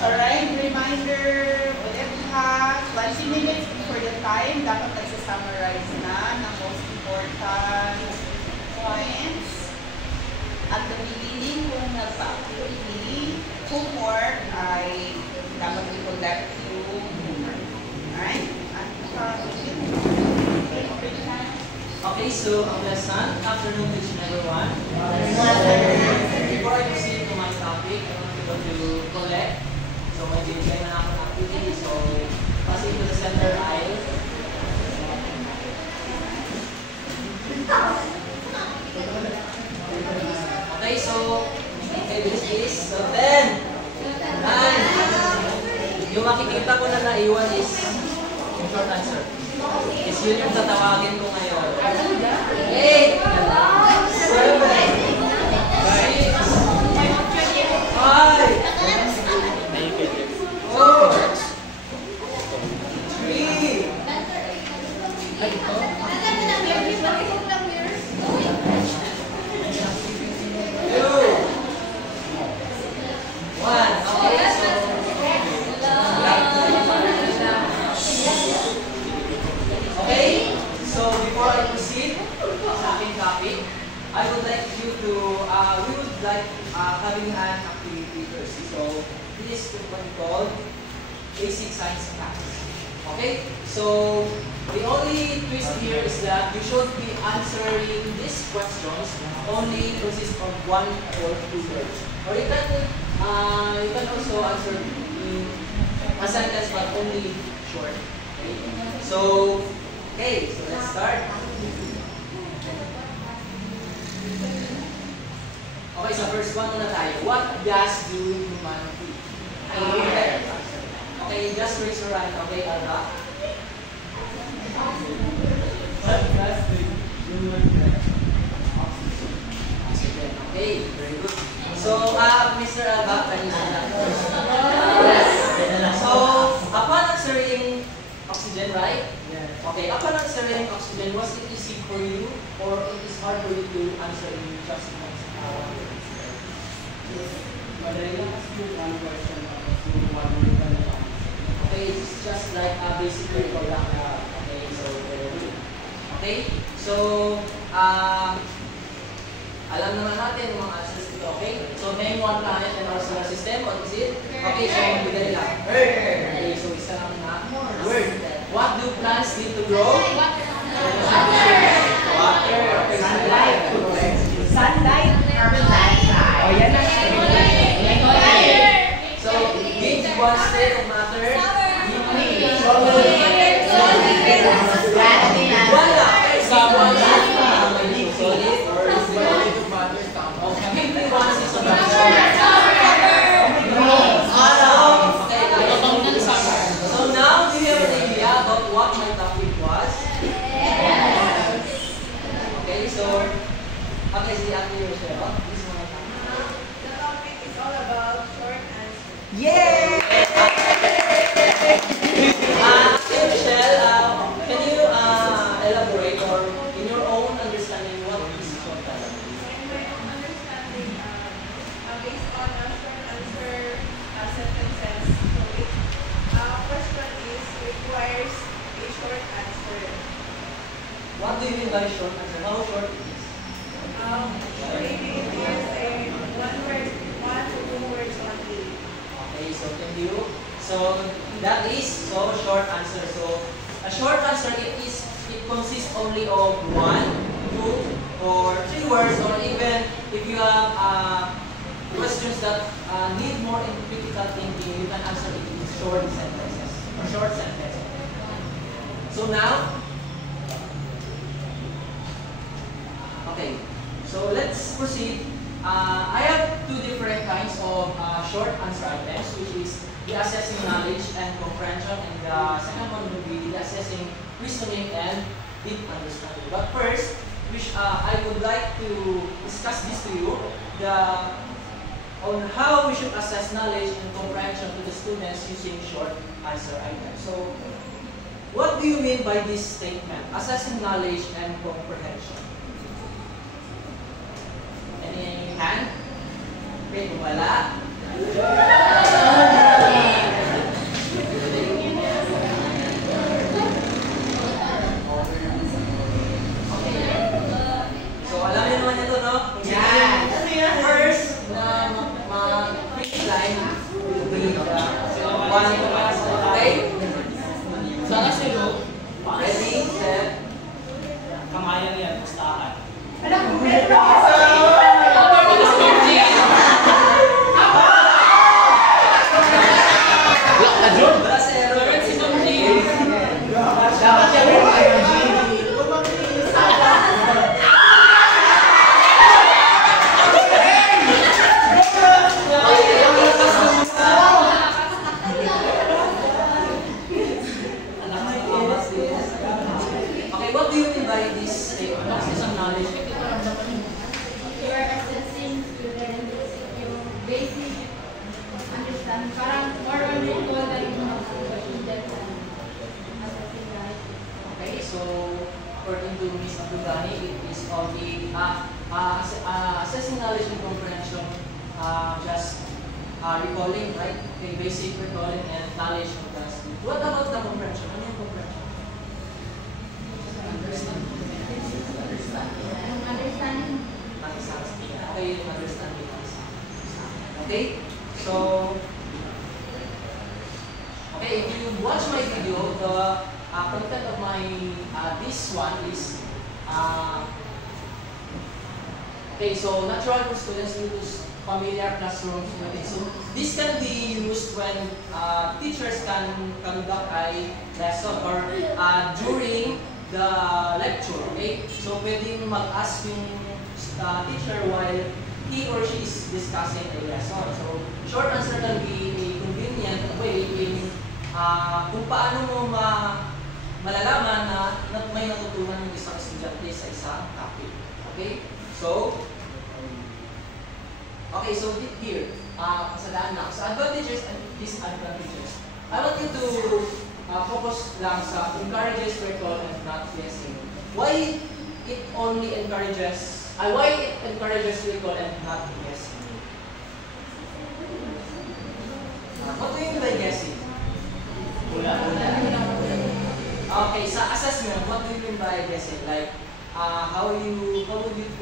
Alright, reminder ulit ha, 20 minutes before the time, dapat nagsa-summarize na ng most important points. At the beginning, kung nagpa-activity, homework ay dapat i-collect yung homework. Alright? Okay, so ang lesson, afternoon teaching everyone. Before I proceed to my topic, I want people to collect. So may binigay na ako ng activity, so passing to the center aisle. Okay, so this is so 10, 9. Yung makikita ko na naiwan is short answer. Is yun yung tatawagin ko ngayon. 8, 7, 6, I would like you to, we would like having an activity first. So, this is what we call basic science facts. Okay? So, the only twist here is that you should be answering these questions only consist of 1 or 2 words. Or you can also answer in a sentence but only short. Okay? So let's start. Okay, so first one muna tayo. What gas do humans breathe? Okay, just raise your hand. Okay, Alba? What gas do humans breathe? Oxygen. Okay, very good. So, Mr. Alba, can you say that first? Yes. So, upon answering oxygen, right? Yes. Okay, upon answering oxygen, was it easy for you or it is hard for you to answer in just one? But I asked you one question okay, it's just like a basic critical lang. Okay, so very good. Okay, so alam naman natin yung mga answers dito, okay? So name one planet in our solar system, what is it? Okay, so magbigay nila. Okay, so isa lang na word. What do plants need to grow? Water. Okay, Sunlight. Sunlight. Carbon dioxide. Oh, yan na. So, give one state of matter. So now, do you have an idea about what my topic was? Okay, so, okay, si Ate Rochelle. The topic is all about short answers. Yay! Michelle, can you elaborate or in your own understanding what is short answer? In my own understanding, based on a short answer sentences, so question is requires a short answer. What do you mean by short answer? How short it is? Maybe it is a 1 word, 1 to 2 words only. Okay, so thank you. So that is so short answer. So a short answer it consists only of 1, 2, or 3 words, or even if you have questions that need more critical thinking, you can answer it in short sentences or short sentences. So now, okay. So let's proceed. I have 2 different kinds of short answer items, which is the assessing knowledge and comprehension, and the second one will be the assessing reasoning and deep understanding. But first, I would like to discuss this to you, on how we should assess knowledge and comprehension to the students using short answer items. So, what do you mean by this statement, assessing knowledge and comprehension? Any hand? Wala. So, alam niyo naman ito, no? Yan. First, na ma-finish line, one, okay? Sana silo, Ready, set, kamayan yan, pustahan. Alam ko, meron ako. brasero, Dapat siya meron kayo, G. okay, what do you mean by this statement? Access of knowledge. You are assessing students yung basic understanding. Parang more on recall na yung mga students assessing that. Okay, so according to Ms. Abdulgani, it is of the assessing knowledge and comprehension, just recalling, right? Okay, basic recalling and knowledge of the student. What about the comprehension? Ano yung comprehension? Yung understanding. Okay, yung understanding. Okay, so okay, if you watch my video, the content of my this one is okay. So natural for students to use familiar classrooms. Okay, so this can be used when teachers can conduct a lesson or during the lecture. Okay, so pwedeng mag-ask yung teacher while he or she is discussing a lesson. So short answer can be a convenient way in kung paano mo malalaman na may natutunan yung isang estudyante sa isang topic. Okay? So, here, kasadaan na. So, advantages and disadvantages. I want you to focus lang sa encourages recall and not guessing. Why it encourages recall and not guessing? What do you mean by guessing? Okay, sa assessment, what do you mean by guessing? Like, how would you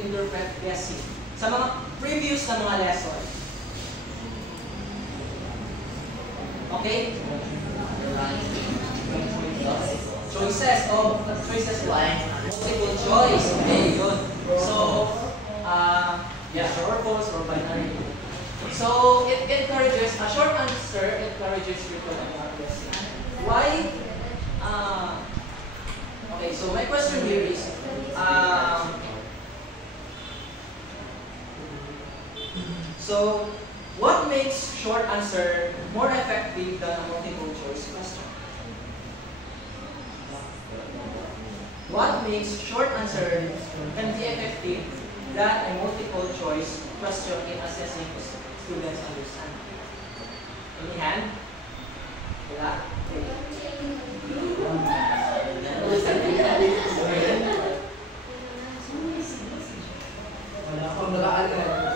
interpret guessing? Sa mga previous na mga lesson. Okay? Choices like multiple choice. Okay, good. So, true or false or binary. So, it encourages, a short answer encourages recall and not guessing. Why? Okay, so my question here is, so what makes short answer more effective than a multiple choice question? What makes short answer can be effective than a multiple choice question in assessing students' understanding? Any hand? Wala? Wala akong nag-aaral.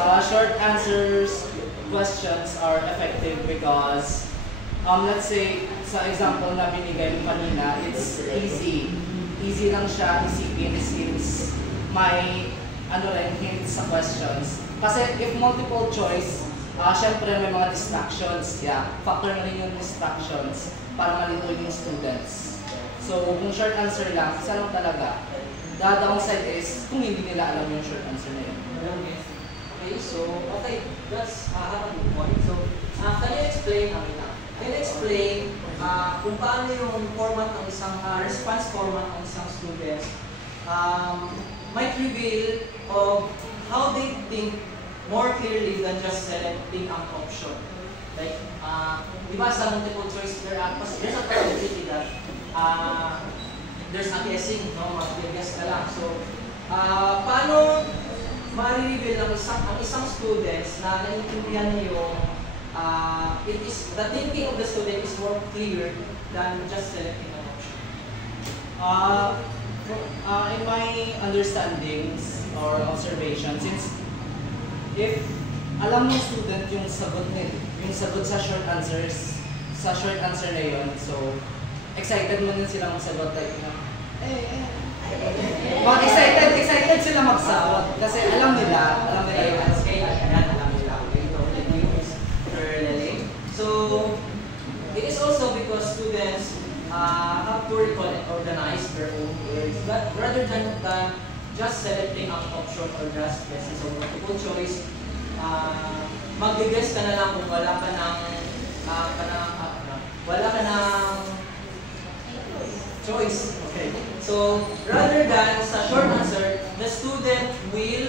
Short answers questions are effective because, let's say, sa example na binigay mo kanina, it's easy. Easy lang siya isipin since may hints sa questions. Kasi if multiple choice, syempre may mga distractions. Factor na rin yung distractions para malito yung students. So, kung short answer lang, isa lang talaga. The downside is kung hindi nila alam yung short answer na yun. Okay, so, that's a good point. So, can you explain, kung paano yung format ng isang, response format ng isang student might reveal of how they think more clearly than just selecting an option. Like, di ba sa multiple choice, there's a probability that there's a guessing, no? Mag-guess ka lang. So, paano ma-reveal ang isang students na naiintindihan niyo yung the thinking of the student is more clear than just selecting an option? In my understandings or observations, since if alam ng student yung sagot sa short answer na yun, so excited mo din sila magsagot like but excited sila magsagot kasi alam nila yung answer. So, it is also because students have to recall and organize their own words, but rather than just selecting an option or just guessing. So, multiple choice, mag-guess ka na lang kung wala ka ng choice. Okay. So, rather than sa short answer, the student will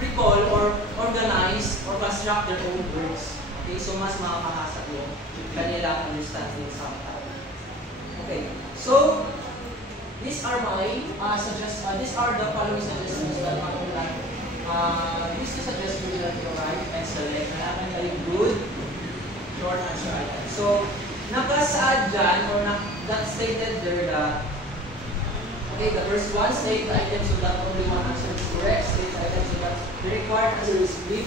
recall or organize or construct their own words. Okay, so mas makakahasa yung kanilang understanding sometimes. Okay, so these are the following suggestions that I would like. These two suggestions that you write and select na very good short answer items. So nakasaad dyan or that stated there that okay, the first one, state the items so that only one answer is correct. State the items so that the required answer is brief.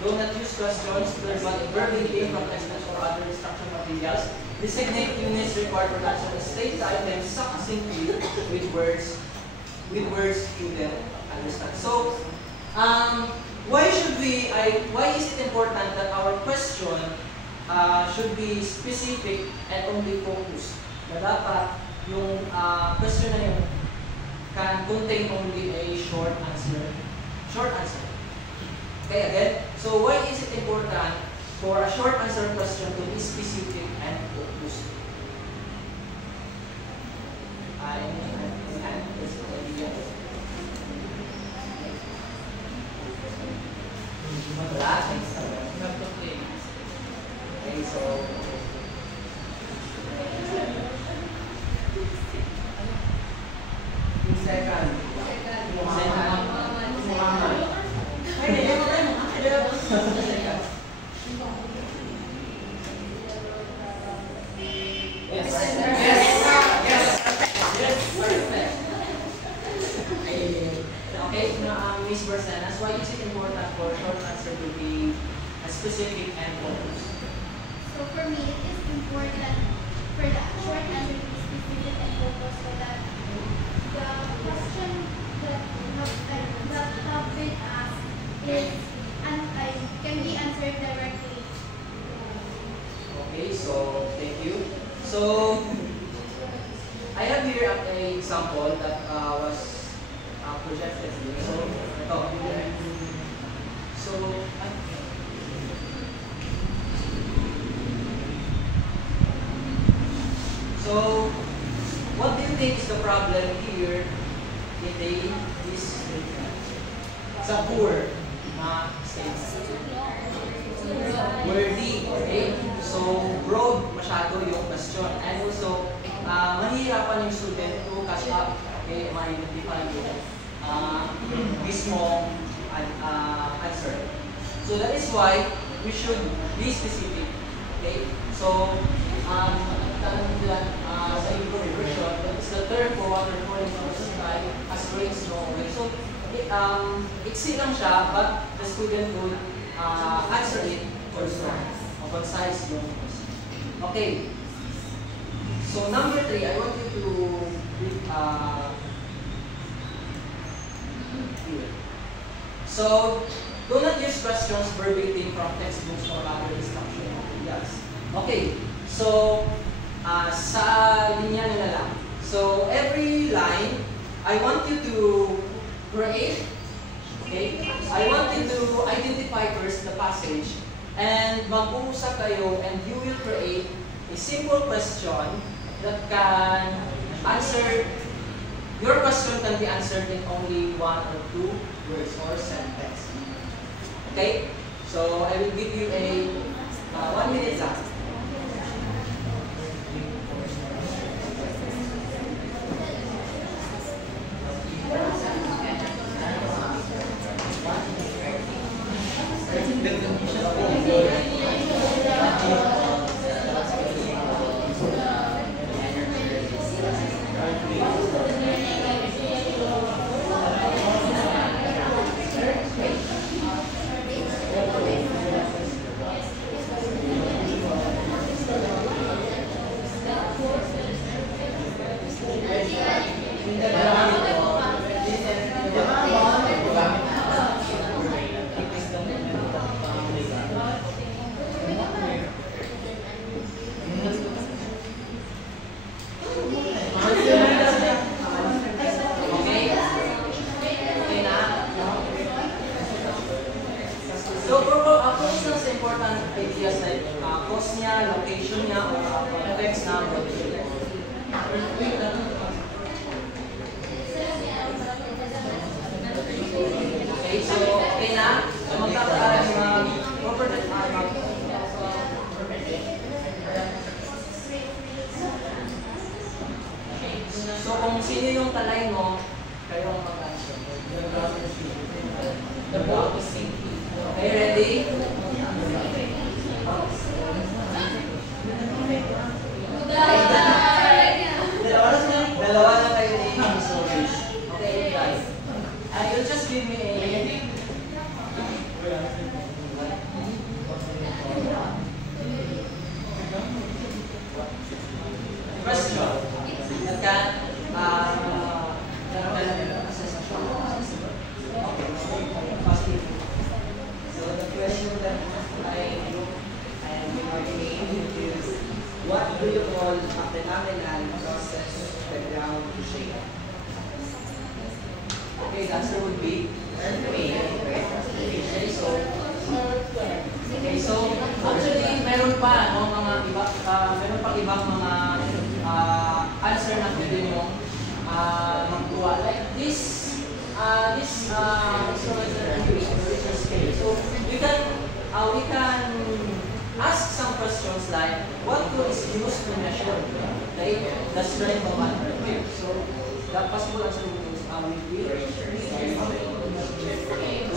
Do not use questions, verbatim from textbooks or other instructional materials. Designate units required for that. So state the items succinctly with words student understand. So, why is it important that our question should be specific and only focused? Na dapat yung question na yun can contain only a short answer. Okay, again, so why is it important for a short answer question to be specific and focused? Okay, so second. Miss Barcenas, why is it important for short answer to be specific and focused? So for me, it is important for the short answer to be specific and focused so that the question that have been asked can be answered directly. Okay, so thank you. So I have here an example that was projected here. So what do you think is the problem here in this sa poor states? Wordy, okay? So broad masyado yung question, and also mahirapan yung student to catch up, okay, ma-identify yung mismo answer. So that is why we should be specific, okay? So tanong nila sa improve version, that is the term for water falling from the sky as rain, snow, okay? So Iksi lang siya, but the student would answer it also. Concise yung question. Okay. So number 3, I want you to read, here. So do not use questions verbatim from textbooks or other instruction materials. Okay. So sa linya na lang. So every line, I want you to create. Okay? I want you to identify first the passage and mag-uusap kayo and you will create a simple question that can answer, your question can be answered in only 1 or 2 words or sentence. Okay? So I will give you a 1 minute lang.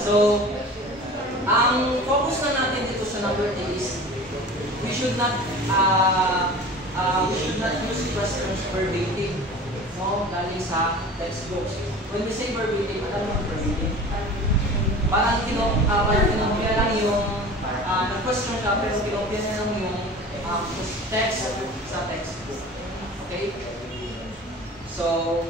So, ang focus na natin dito sa number 3 is we should not use questions verbatim, no, galing sa textbooks. When we say verbatim, alam mo verbatim? Parang kinopya lang yung nag-question siya, pero kinopya na lang yung text sa textbook. Okay? So,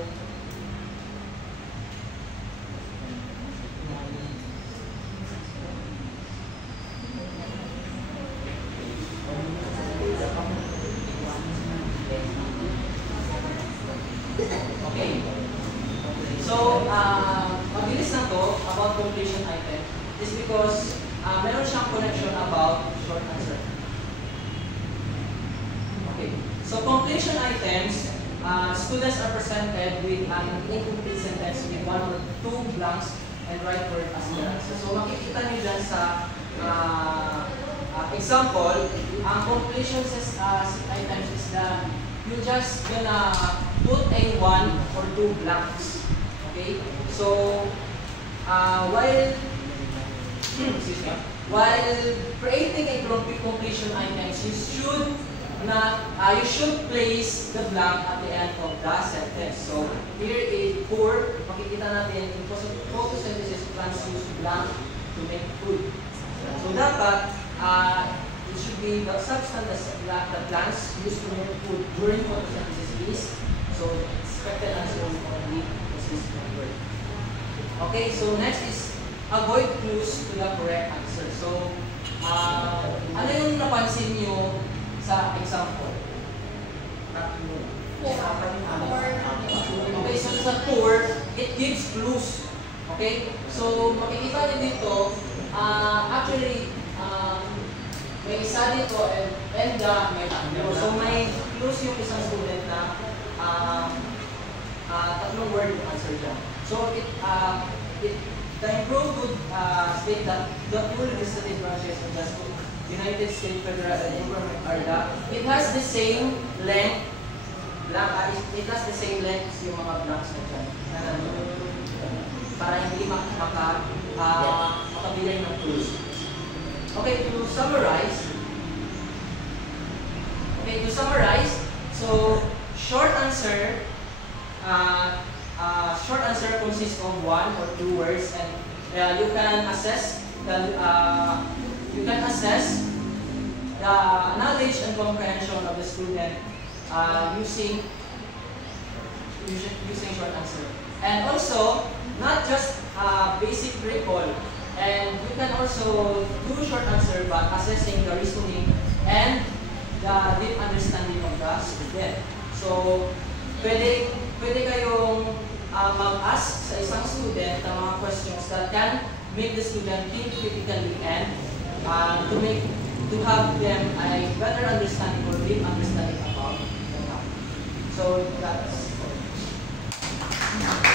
mabilis na to about completion item is because meron siyang connection about short answer. Okay. So completion items, students are presented with an incomplete sentence with 1 or 2 blanks and right word as their answer. So makikita niyo dyan sa example, ang completion items is that you just gonna put a 1 or 2 blanks. Okay? So, while creating a completion items, you should place the blank at the end of the sentence. So, here is 4, makikita nakita natin in photosynthesis, plants use blank to make food. So dapat, it should be the substance that the plants use to make food during photosynthesis is, so expected answer will only consist of word. Okay, so next is avoid clues to the correct answer. So, ano yung napansin nyo sa example? Okay, so sa tour, it gives clues. Okay? So, makikita niyo dito, actually, may isa dito and may tatlo. So, may clues yung isang student na tatlong word yung answer dyan. So, the improved would state that the full legislative branches of the United States Federal Government are that it has the same length, it has the same length yung mga blanks na dyan. Para hindi makabigay ng clues. Okay, to summarize, so short answer consists of 1 or 2 words, and you can assess the knowledge and comprehension of the student using short answer. And also, not just basic recall, and you can also do short answer by assessing the reasoning and the deep understanding of the student. So, pwede kayong mag-ask sa isang student ng mga questions that can make the student think critically and to have them a better understanding or deep understanding about the topic. So, that's all.